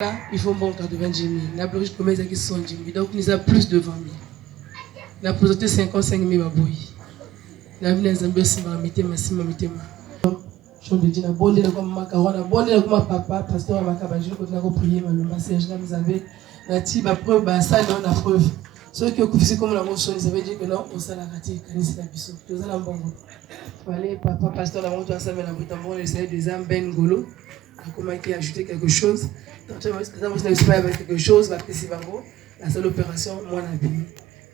Là, il faut monter de 20 000. La blouse comme ils ont 70 000. Donc, nous avons plus de 20 000. La présenté 55 000 babouilles. La vie des Zambie aussi m'a mis ma. Je me dis, na bonne comme ma carotte, na bonne comme ma papa, pasteur ma cabajou, quand on a prié ma lomba, c'est je vous avez la tiba preuve, bah ça non la preuve. Ceux qui ont couché comme la motion, ils avaient dit que non, on s'est la raté, quand c'est la biseau. Tous en bon. Fallait papa pasteur la montre ensemble la brute en bon, essayer des âmes ben golo. Comment il a ajouté quelque chose. Quand on a essayé avec quelque chose, parce que c'est pas beau. La seule opération, moi la vie.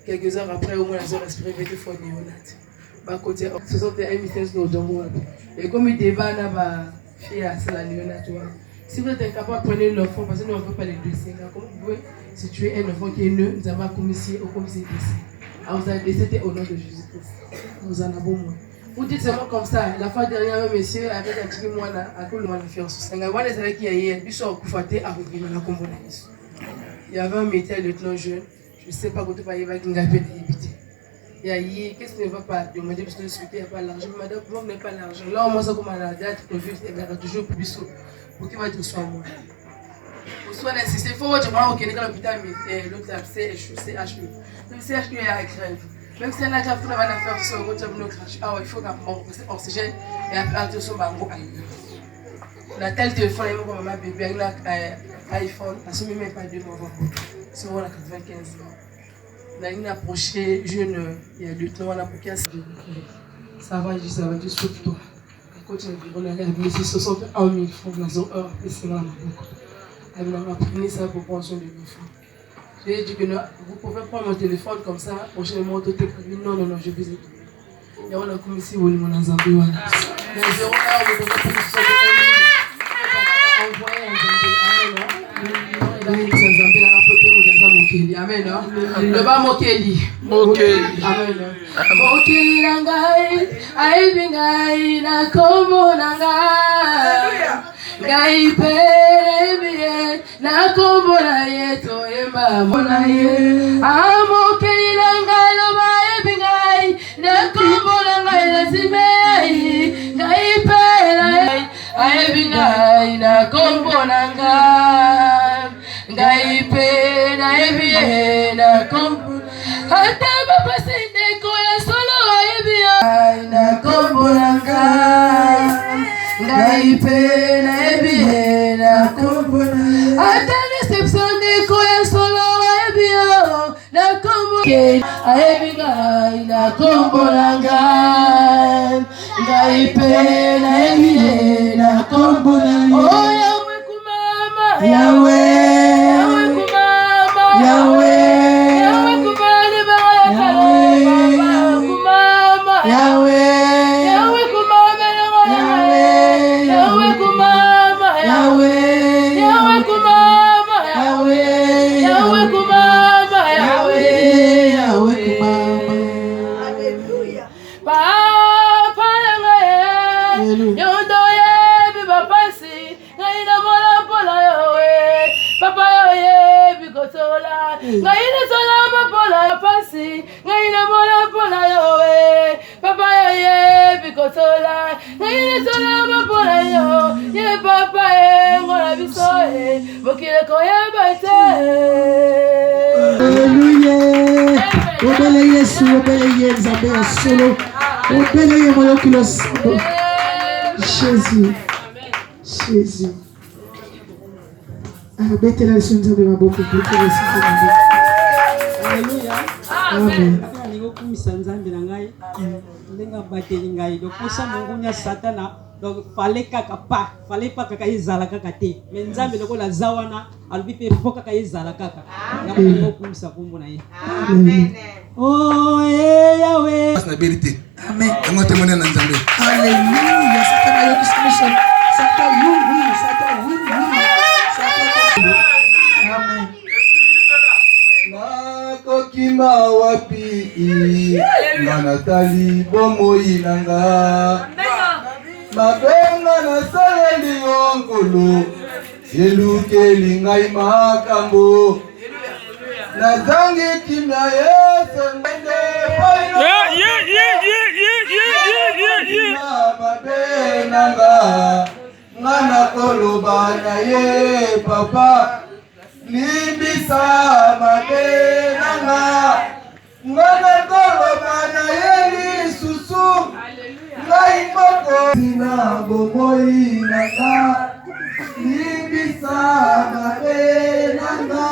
Quelques heures après, au moins la zone respirée avec des fois néonate. Bah côté 61 000 d'euros. Et comme il débat là, bah fait à la néonate. Si vous êtes incapable de prendre l'enfant, parce que nous on ne veut pas les blesser. Comment vous pouvez situer un enfant qui est né, nous avons commis au commissaire décès. Alors vous avez décédé au nom de Jésus-Christ. Nous en avons moins. Vous dites seulement comme ça, la fois dernière, monsieur, avec un petit mois là, à cause de mon affaire. Il y avait un métier lieutenant jeune, je ne sais pas quand tu vas y avoir une gaffe d'habiter. Il y a hier, qu'est-ce qui ne va pas demander parce que il n'y a pas l'argent. Madame, pourquoi vous n'avez pas l'argent? Là, on m'a dit comment la date, il y a toujours plus pour qu'il va être soin moi. Pour soin d'insister, il faut que je me rende à l'hôpital, mais l'autre CHU. Le CHU est à grève. Même si on a déjà fait une affaire sur le route, il faut qu'on oxygène et après sur bango ailleurs. La tel téléphone, il m'a ma bébé avec l'iPhone, parce que même pas 2 mois avant. C'est on a 95 ans. On a une approché jeune, il y a 2 ans, on a pour 15 ans. Ça va juste sur toi. Quand on a regardé 61 000 francs dans une heure, et c'est là on a pris ça pour prendre soin de l'enfant. J'ai dit que non, vous pouvez prendre mon téléphone comme ça, prochainement, tout est prévu. Non, je vous ai dit. Et on a commis ici, vous mon Zambie. Mais 0 heure, vous pouvez prendre ça. Envoyer un Zambie. Amen. Il a dit Zambie, il a rapporté mon Mokeli. Amen. Le bas Mokeli. Amen. Mokeli Nangai, Aibingai, Nakomo Nangai. Gai Perebi, Nakomo Nayeto. Monaye, amo kelilanga lo bae bingai, na kombolanga la simei, ngai pera, ai bingai na kombolanga, ngai pera ai na kombolanga, hata baba sinde koya solo ai bingai na kombolanga, ngai pera ai na kombolanga, hata reception de koya solo. Aebingai na kombolanga, ngai pe na ebie na kombolanga. Oh Yahweh kumama, Yahweh kumama, Yahweh kumama, Yahweh kumama, Yahweh kumama, Yahweh kumama, Yahweh kumama, Yahweh kumama. Obele Yesu, obele Nzambe ya solo, obele Molokilo Sabo. Jésus. Bete la leçon Nzambe maboko, bete la leçon Nzambe. Alléluia. Amen. Niko kumisa Nzambe na ngai. Ndenga bateli ngai. Donc posa mongonya Satana. Donc fallait pas kaka ezala kaka te. Mais Nzambe loko la zawana, albi pe foka kaka ezala kaka. Ya ko kumisa kombo na ye. Amen. Oh Yahweh. C'est la vérité. Amen. On va témoigner dans Nzambe. Alléluia. Satana yo kismission. Satana oui. Amen. Nakokima wapi manatali bomoi nanga mabenga na saleli ongolo elukeli ngai makambo nazangi kimia Yesu ngende mabenanga ngana koloba na ye papa limbisa mabe nanga ngana koloba na ye lisusu ngai moko na bomoi nanga limbisa mabe nanga.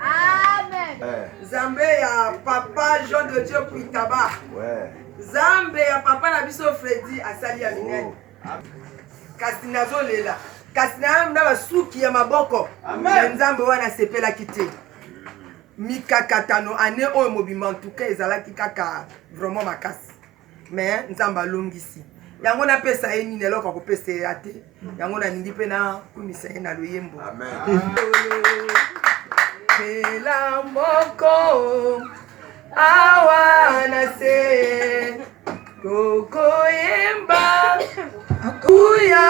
Amen. Zambé ya papa Jean de Dieu Puitaba. Zambé ya papa na biso Freddy asali ya minene. Kasi nazolela. Kasi na basuki ya maboko. Nzambe wana sepela kite. Mikakatano ane oyo mobima en tout cas ezalaki kaka vraiment makasi. Mais nzamba longisi. Yango na pesa ye nini eloko kopesa ye ate. Yango na ningi pe na kumisa ye na loyembo. Amen. Pela moko awana se koko yemba akuya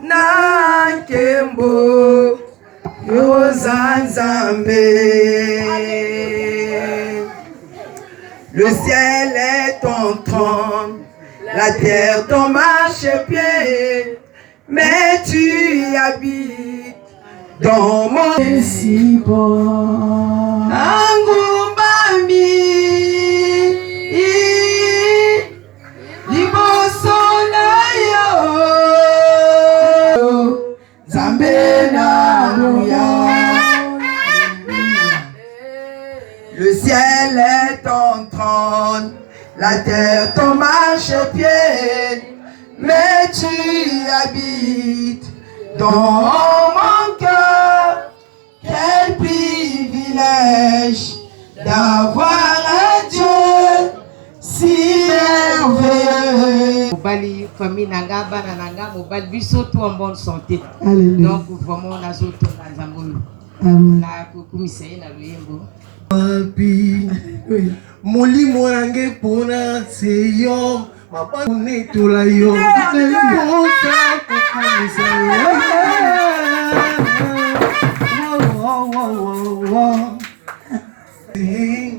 na kembo Yozanzambe. Le ciel est ton trône, la terre ton marchepied, mais tu y habites dans mon si bon. Angumbami liboso na yo Nzambe na luya. Le ciel est ton trône, la terre ton marchepied, mais tu y habites dans mon cœur. Quel privilège d'avoir un Dieu si merveilleux. Mobali famille nanga bana nanga mobali biso tout en bonne santé. Alléluia. Donc vraiment nazoto na nzambo. Amen. Na kukumisa ye na luyembo. Papi, molimo nange pona se yo mapa netola yo nalipota kukumisa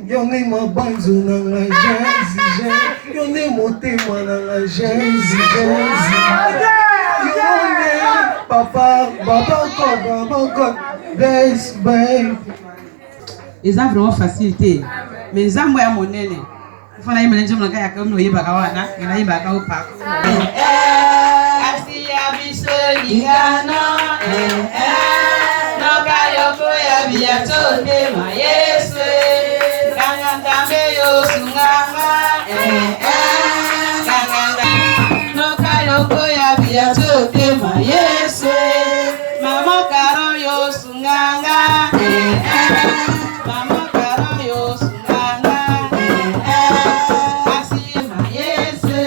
yo nde mabanzo nanga jésus yo nde motema nanga jésus yo nde papa babako bless baby. Ils ont vraiment facilité. Mais ils ont moyen monnaie. Il faut aller manger mon gars comme nous y bagawana, il a y bagao pas. Asia biso lingana no kayoko ya biato de mayesu kanga tambe yo sunganga kanga no kayoko ya biato de mayesu mama karo yo sunganga mama karo yo sunganga asia mayesu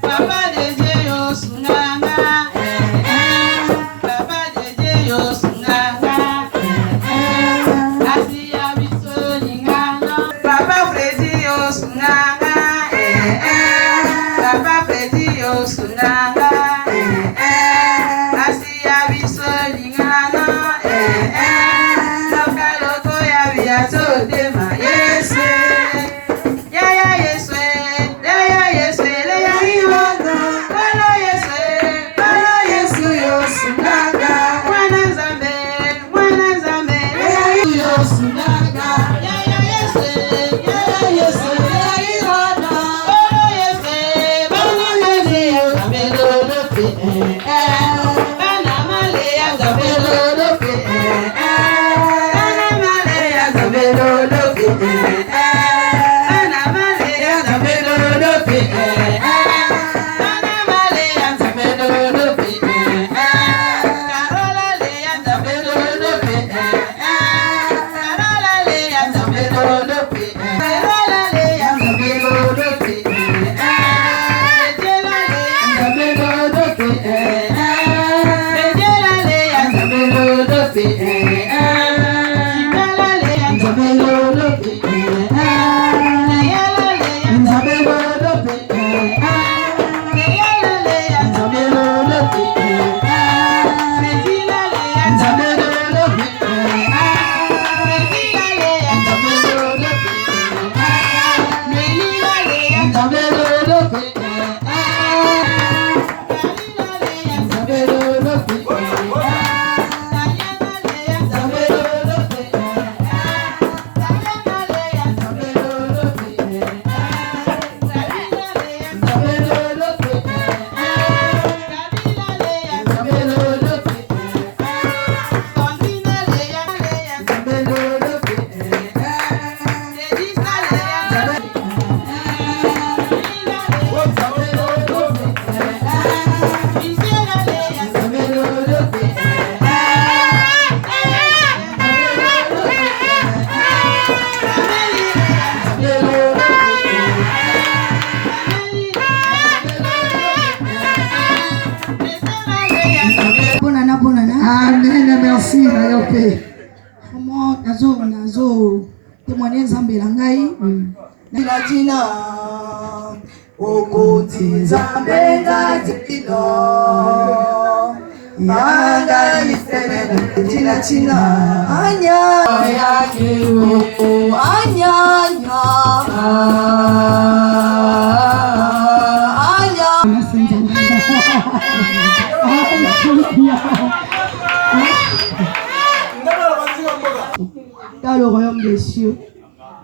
papa de yo sunganga papa de yo sunganga asia biso lingana papa Freddy yo sunganga papa Freddy yo sunganga asia biso lingana lokaloko ya biato de mayesu ya yesu le ya iwana wala yesu yo sunganga mwana nzambe le ya yo sunganga ya yesu le ya iwana wala yesu yo kabelo lope bana male ya kabelo lope Amen, merci Nayope. Comment nazo témoigner Nzambe langai. Tina okoti Nzambe ngatina yanga isene tina anya yake anya dans le royaume des cieux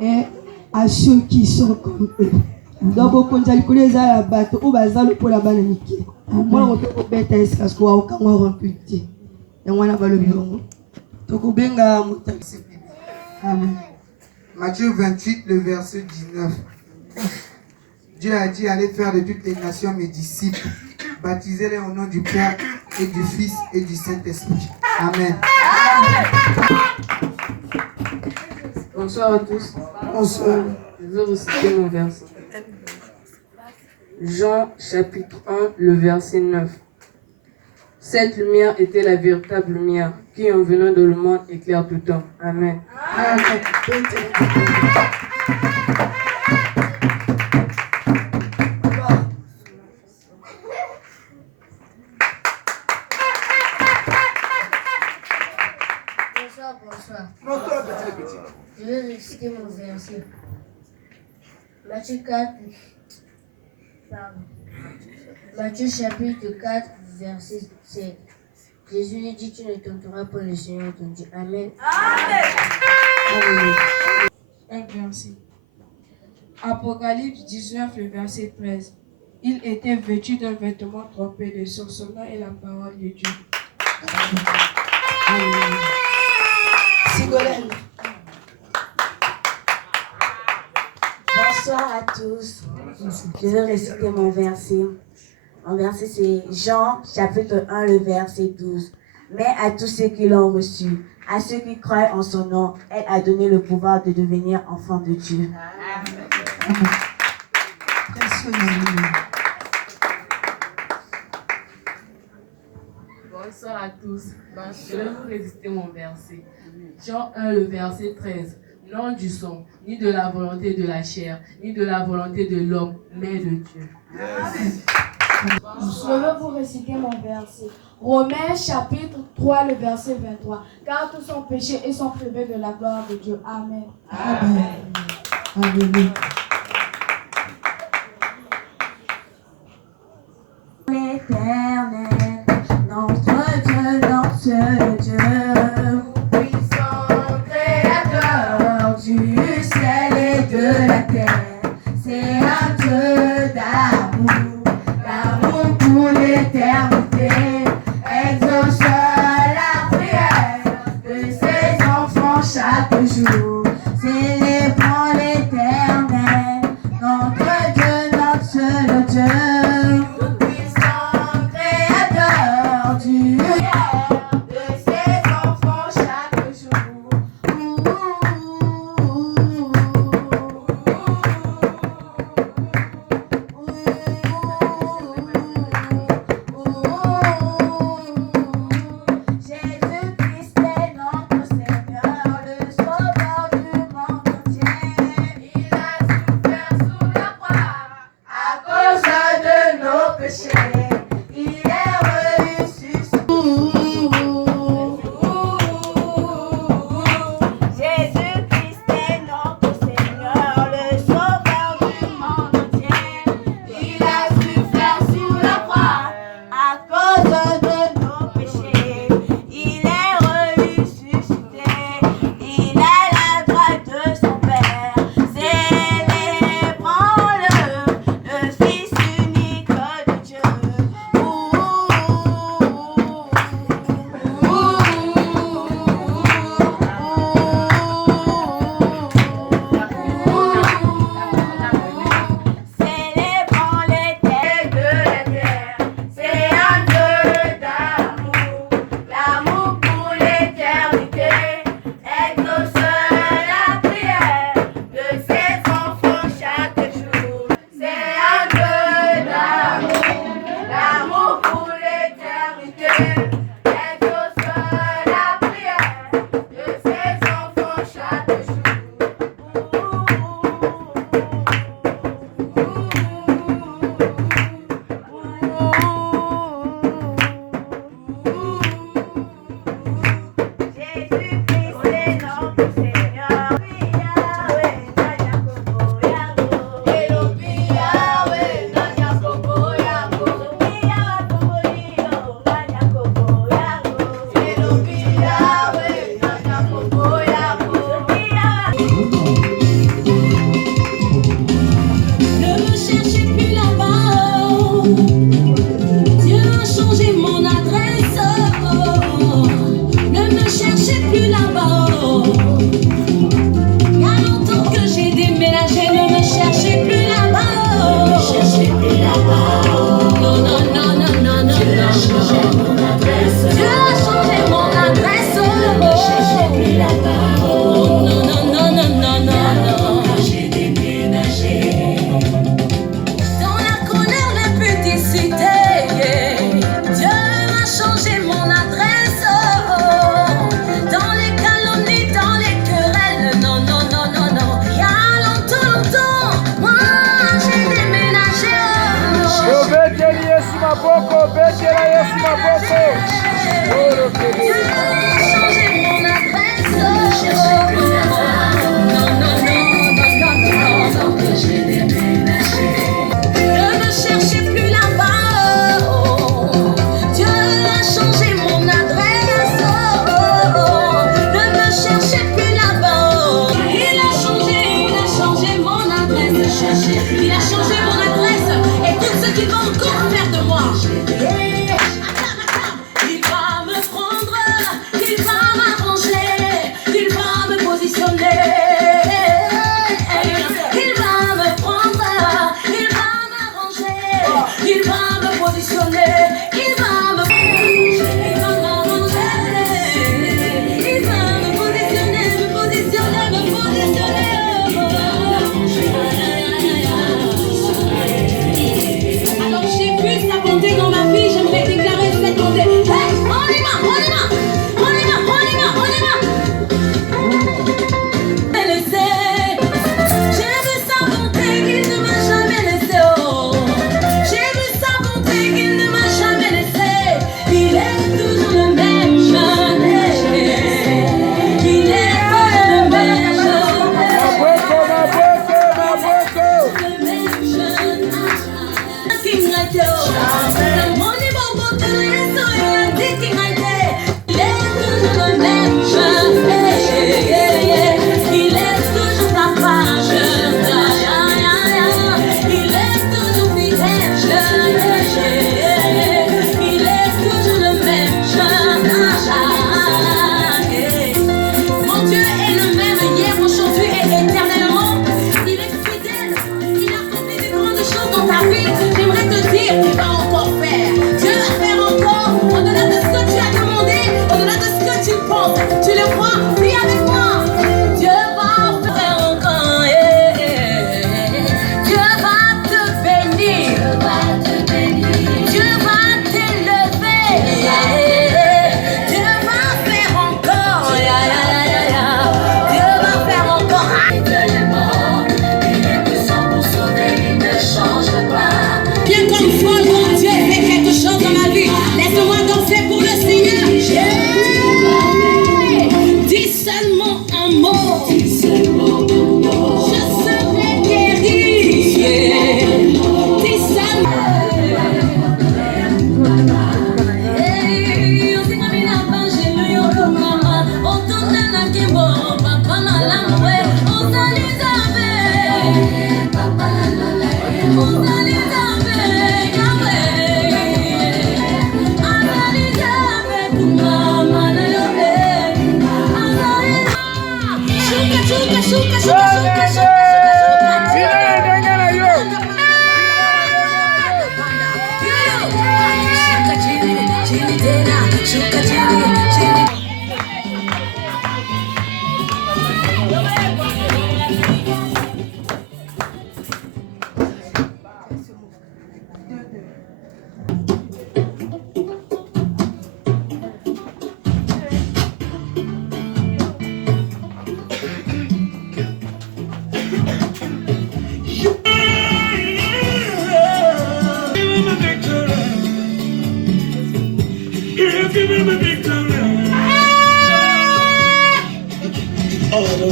et à ceux qui sont comme eux. Donc, beaucoup de gens qui ont la bateau ou bazalo pour la bananique. Moi, on peut bêta est-ce que on a remputé. Et on a pas le bureau. Donc, on benga Amen. Matthieu 28, le verset 19. Dieu a dit allez faire de toutes les nations mes disciples, baptisez-les au nom du Père et du Fils et du Saint-Esprit. Amen. Bonsoir à tous. Bonsoir. Je vais vous citer mon verset. Jean chapitre 1, le verset 9. Cette lumière était la véritable lumière qui, en venant de le monde, éclaire tout homme. Amen. Amen. Bonsoir. Je vais réciter mon verset. Matthieu 4, Matthieu chapitre 4, verset 7. Jésus lui dit, tu ne tenteras pas le Seigneur ton Dieu. Amen. Amen. Un verset. Apocalypse 19, le verset 13. Il était vêtu d'un vêtement trempé de sang, son nom est la parole de Dieu. Amen. Sigolène. Bonsoir à tous. Je vais réciter mon verset. Mon verset c'est Jean chapitre 1 le verset 12. Mais à tous ceux qui l'ont reçu, à ceux qui croient en son nom, elle a donné le pouvoir de devenir enfants de Dieu. Amen. Bonsoir à tous. Je vais vous réciter mon verset. Jean 1, le verset 13. Non du sang, ni de la volonté de la chair, ni de la volonté de l'homme, mais de Dieu. Je vais vous réciter mon verset. Romains chapitre 3, le verset 23. Car tous sont péchés et sont privés de la gloire de Dieu. Amen. Amen. Amen. L'éternel, notre Dieu, puissant créateur du ciel et de la terre. C'est un Dieu d'amour pour l'éternité. Exauce la prière de ses enfants chaque jour. Célébrons l'éternel, notre Dieu, notre seul Dieu. Tout-puissant créateur du ciel, de ses enfants chaque jour. Jésus-Christ est notre Seigneur, le Sauveur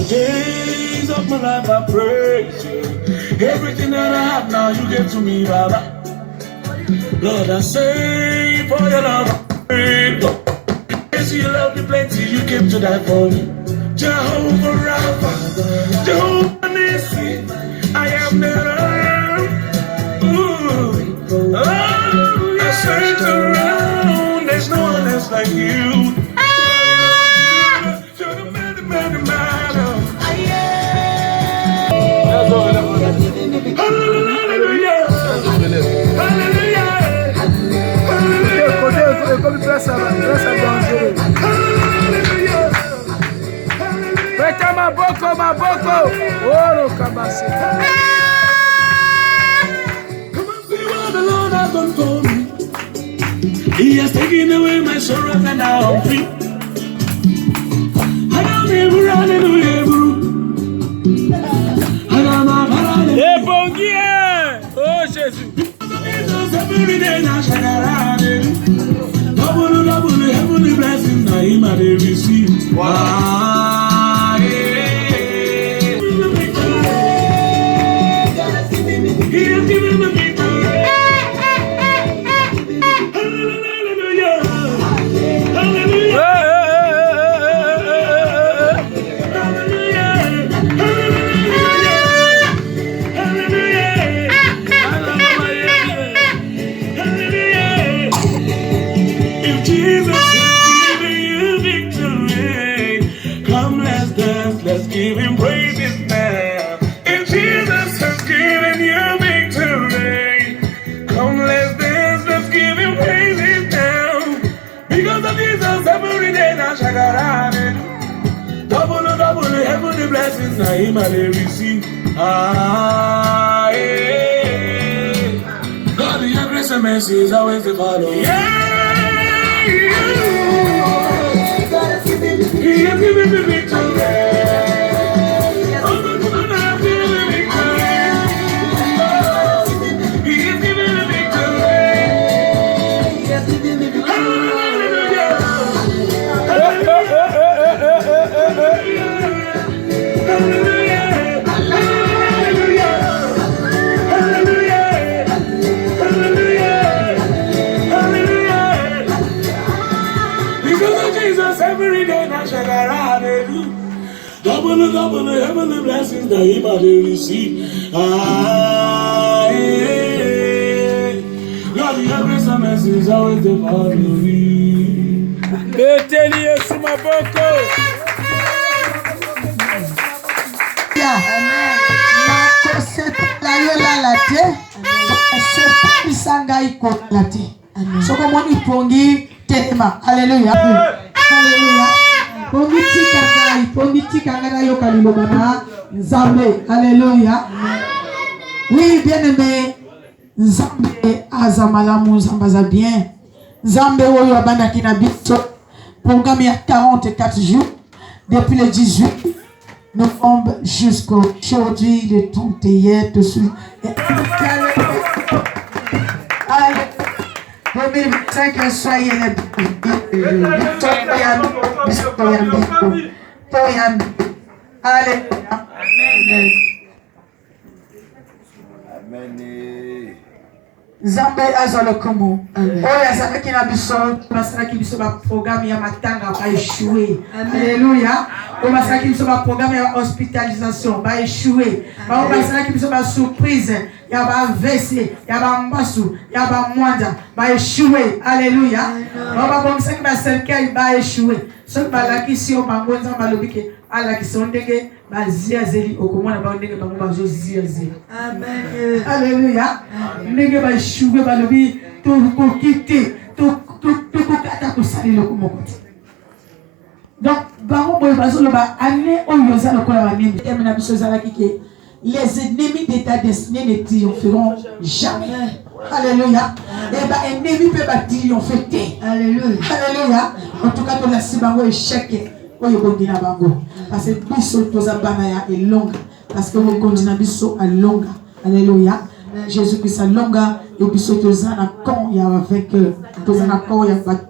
the days of my life I praise you. Everything that I have now you give to me, Baba. Lord, I say for your love, I pray, God. Yes, you love me plenty, you came to die for me. Jehovah Rapha, Jehovah Nissi, I am the Lord. I search around, there's no one else like you. You're the man. Maboko. Oh, Kabasi. Come and see what the Lord has done for me. He has taken away my sorrows and now I'm free. Hallelujah. Oh, Jesus. Every day now, double, heavenly blessings now him I receive. Wow. He has given me victory. Hallelujah. Hallelujah. Let's give him praises now. If Jesus has given you victory, come let's dance, let's give him praises now. Because of Jesus, every day now shakarane. Double, heavenly blessings now him I receive. God, your grace and mercy is always to follow. He has given me victory. Double, heavenly blessings that he might receive. God, your grace and mercy is always the follow me. Beteli Yesu Maboko. Amen. La yola la te. C'est pisanga iko la te. Soko moni pongi tema. Alléluia. Alléluia. Pongi kanga yo kalilobana Nzambe. Alléluia. Oui, bien-aimé. Nzambe azamalamu Nzambaza bien. Nzambe oyo abanda kina biso. Programme à 44 jours depuis le 18 novembre jusqu'au aujourd'hui le 31 dessus. Allez, 2025 soyez les allez. Amen. Nzambe azalo komo. Oya sabaki na biso, basaki biso ba programme ya matanga ba échouer. Alléluia. O basaki biso ba programme ya hospitalisation ba échouer. Ba basaki biso ba surprise ya ba AVC, ya ba mbasu, ya ba mwanda ba échouer. Alléluia. Ba basaki ba cercueil ba échouer. So ba laki si o bangonza ba lobike ala ki sondenge ba ziazeli okomona ba ndenge ba mba zo ziazeli. Amen. Alléluia. Ndenge ba échouer ba lobi to kokite to kokata ko sali lo komokoti. Donc bango boy bazo lo ba année oyo za lokola ba nini emena biso za lakike les ennemis de ta destinée ne triompheront jamais. Alléluia. Et bah ennemi peut pas triompher. Alléluia. Alléluia. En tout cas, la sibango échec. Oyo bondina bango. Parce que biso tozabana ya elonga. Parce que vous continuez biso à longa. Alléluia. Jésus Christ a longa et biso tozana quand il y a vainqueur. Tozana quand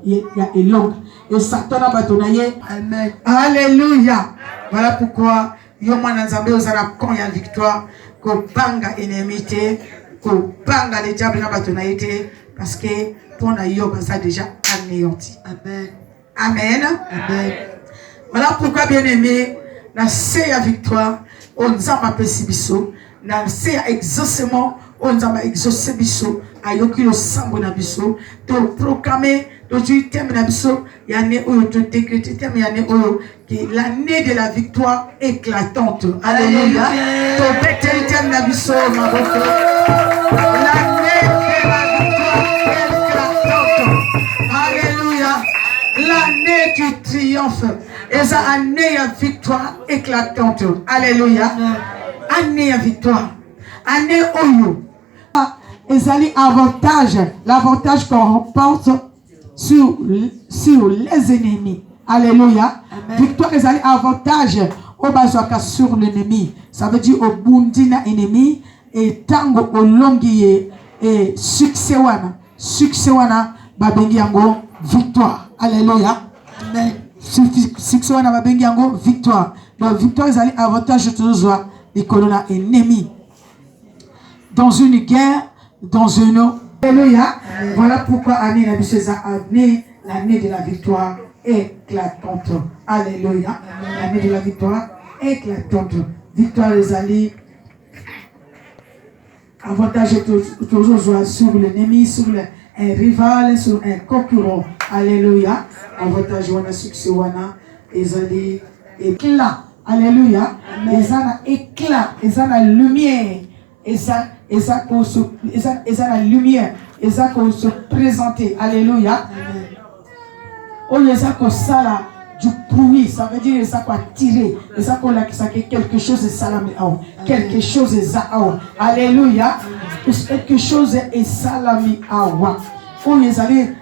il y a elonga. Et Satan a batonaye. Amen. Alléluia. Voilà pourquoi yo mwana nzambe ozala kon ya victoire kobanga ennemi te kobanga le diable na bato na ye te parce que mpona yo baza déjà anéanti. Amen. Amen. Amen. Voilà pourquoi bien aimé na se ya victoire o nzambe apesi biso na se ya exaucement o nzambe exauce biso ayoki losambo na biso to proclamer aujourd'hui thème na biso ya année oyo to décréter thème ya année oyo qui l'année de la victoire éclatante. Alléluia. To beteli thème na biso maboko l'année de la victoire éclatante. Alléluia. L'année du triomphe. Et ça année ya victoire éclatante. Alléluia. Année ya victoire. Année oyo. Et avantage, l'avantage qu'on remporte sur les ennemis. Alléluia. Amen. Victoire est avantage au bazooka sur l'ennemi. Ça veut dire au bundina ennemi et tango au longier et succès wana babengi yango victoire. Alléluia. Amen. Succès wana babengi yango victoire. Donc victoire est avantage toujours les colonna ennemis. Dans une guerre, dans une eau. Alléluia. Voilà pourquoi année la année, l'année de la victoire éclatante. Alléluia. L'année de la victoire éclatante. Victoire les alliés. Avantage toujours sur l'ennemi, sur un rival, sur un concurrent. Alléluia. Avantage wana succès wana les alliés éclat. Alléluia. Les ana éclat, les ana lumière. Et ça la lumière, et ça qu'on se présenter. Alléluia. Oh, et ça qu'on ça du bruit, ça veut dire ça qu'on tirer, et ça qu'on a quelque chose est salamé. Quelque chose est ça. Alléluia. Quelque chose est salamé. Oh, ils allaient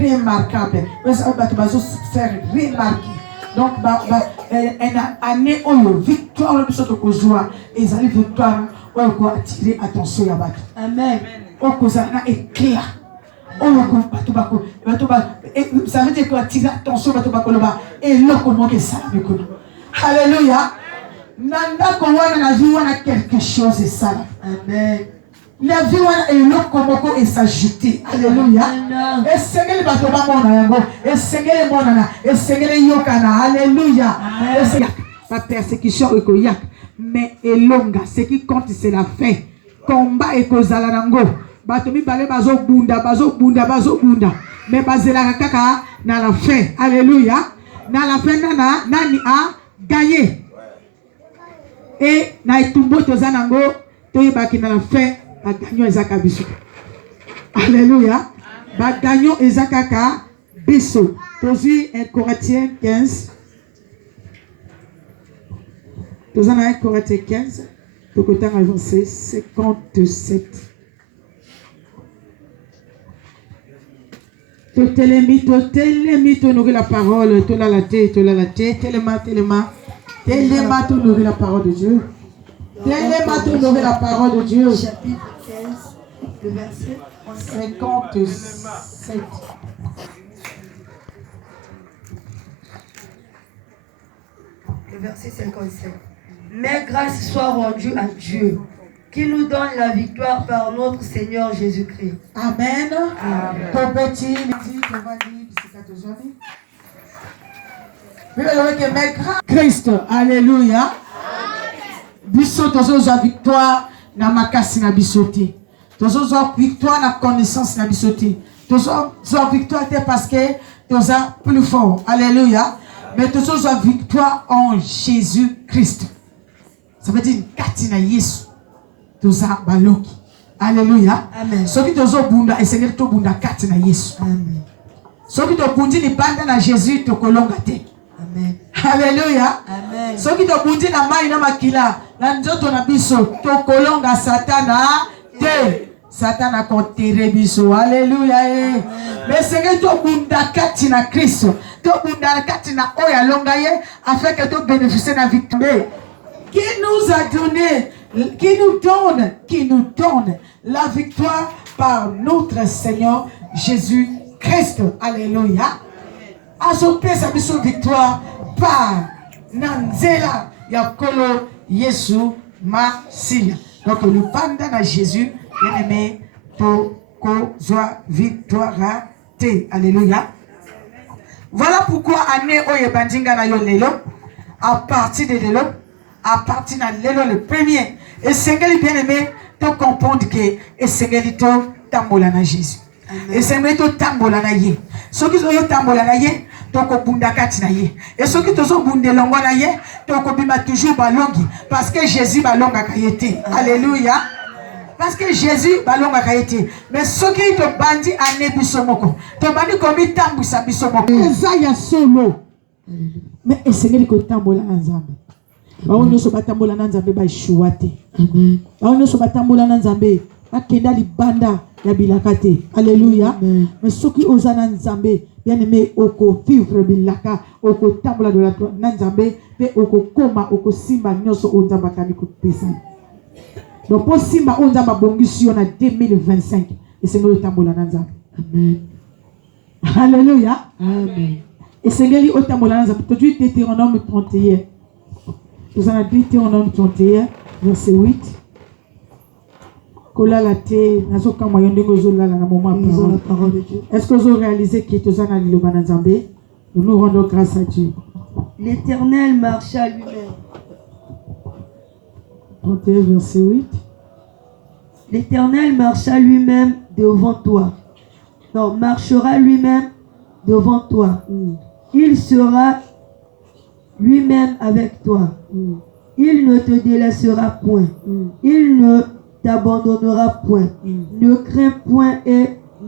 remarquable. Ils allaient faire remarquer. Donc, année où victoire, le plus de joie, ils allaient victoire. On peut attirer attention à battre. Amen. On peut éclat. Ça veut dire qu'on attire attention à battre. Et là, comment que ça? Alléluia. Nanda kowana na vie wana quelque chose et ça. Amen. La vie wana est là comment et s'ajouter. Alléluia. Et sengeli bato ba mona yango. Et sengeli mona na. Et sengeli yokana. Alléluia. La persécution est koyak. Mais elonga, ce qui compte c'est la fin. Combat et kozala nango. Batomi bale bazo bunda. Mais bazela kaka na la fin. Alléluia. Na la fin nani a gagné. Et na itumbo toza nango toyebaki na la fin ba gagnon ezaka biso. Alléluia. Ba gagnon ezaka ka biso. Tozi 1 Corinthiens 15. Nous en avons 1 Corinthiens 15, au côté avancé 57. Totelemi, t'honorer la parole, telema, t'honorer la parole de Dieu. Telema, t'honorer la parole de Dieu. Chapitre 15, le verset 57. Le verset 57. Mais grâce soit rendue à Dieu, qui nous donne la victoire par notre Seigneur Jésus-Christ. Amen. Christ, alléluia. Biso tozo victoire na makasi na bisoti. Tozo victoire na connaissance na bisoti. Tozo victoire parce que tozo plus fort. Alléluia. Mais tozo victoire en Jésus-Christ. Ça veut dire katina Yesu. Toza baloki. Alléluia. Amen. Soki tozo bunda esengeli to bunda katina Yesu. Amen. Soki to bundi ni banda na Jésus to kolonga te. Amen. Alléluia. Amen. Soki to bundi na mai na makila na nzoto na biso to kolonga satana te. Satana kontere biso. Alléluia. Mais sengeli to bunda katina Kristo. To bunda katina oya longa ye afin que to bénéficier na victoire. Qui nous a donné, qui nous donne la victoire par notre Seigneur Jésus-Christ. Alléluia. Ajouter sa mission victoire par Nanzela ya kolo Yesu Masia. Donc le vanda na Jésus, bien aimé, to kozwa victoire te. Alléluia. Voilà pourquoi année oye bandinga na yo lelo, à partir de lelo, à partir de lelo le premier, et sengeli bien aimé, to comprendre que et sengeli to tambola na Jésus. Et sengeli to tambola na ye. Ceux qui sont tambola na ye, to ko bunda kati na ye. Et ceux qui sont bunde longo na ye, to ko bima toujours balongi, parce que Jésus balonga kayete. Alléluia. Parce que Jésus balonga kayete. Mais ceux qui te bandi ane bisomoko, te bandi komi tambu sa bisomoko. Ezaya solo. Mais esengeli ko tambola na Nzambe. Bao nyoso batambola na Nzambe ba shuate. Bao nyoso batambola na Nzambe akenda libanda ya bilakate. Alléluia. Mais ceux qui osent na Nzambe, bien aimé, oko vivre bilaka, oko tambola de la na Nzambe, pe oko koma, oko simba nyoso onzamba kani kupesa. Donc pour simba onzamba bongisi on a 2025 et c'est nous tambola na Nzambe. Amen. Alléluia. Amen. Et c'est ngeli otambola na Nzambe. Tu Deutéronome 31. Nous allons Deutéronome 31 verset 8. Est-ce que vous réalisez que nous nous rendons grâce à Dieu? L'Éternel marcha lui-même. 31 verset 8. L'Éternel marcha lui-même devant toi. Non, marchera lui-même devant toi. Il sera lui-même avec toi. Il ne te délaissera point. Il ne t'abandonnera point. Ne crains point et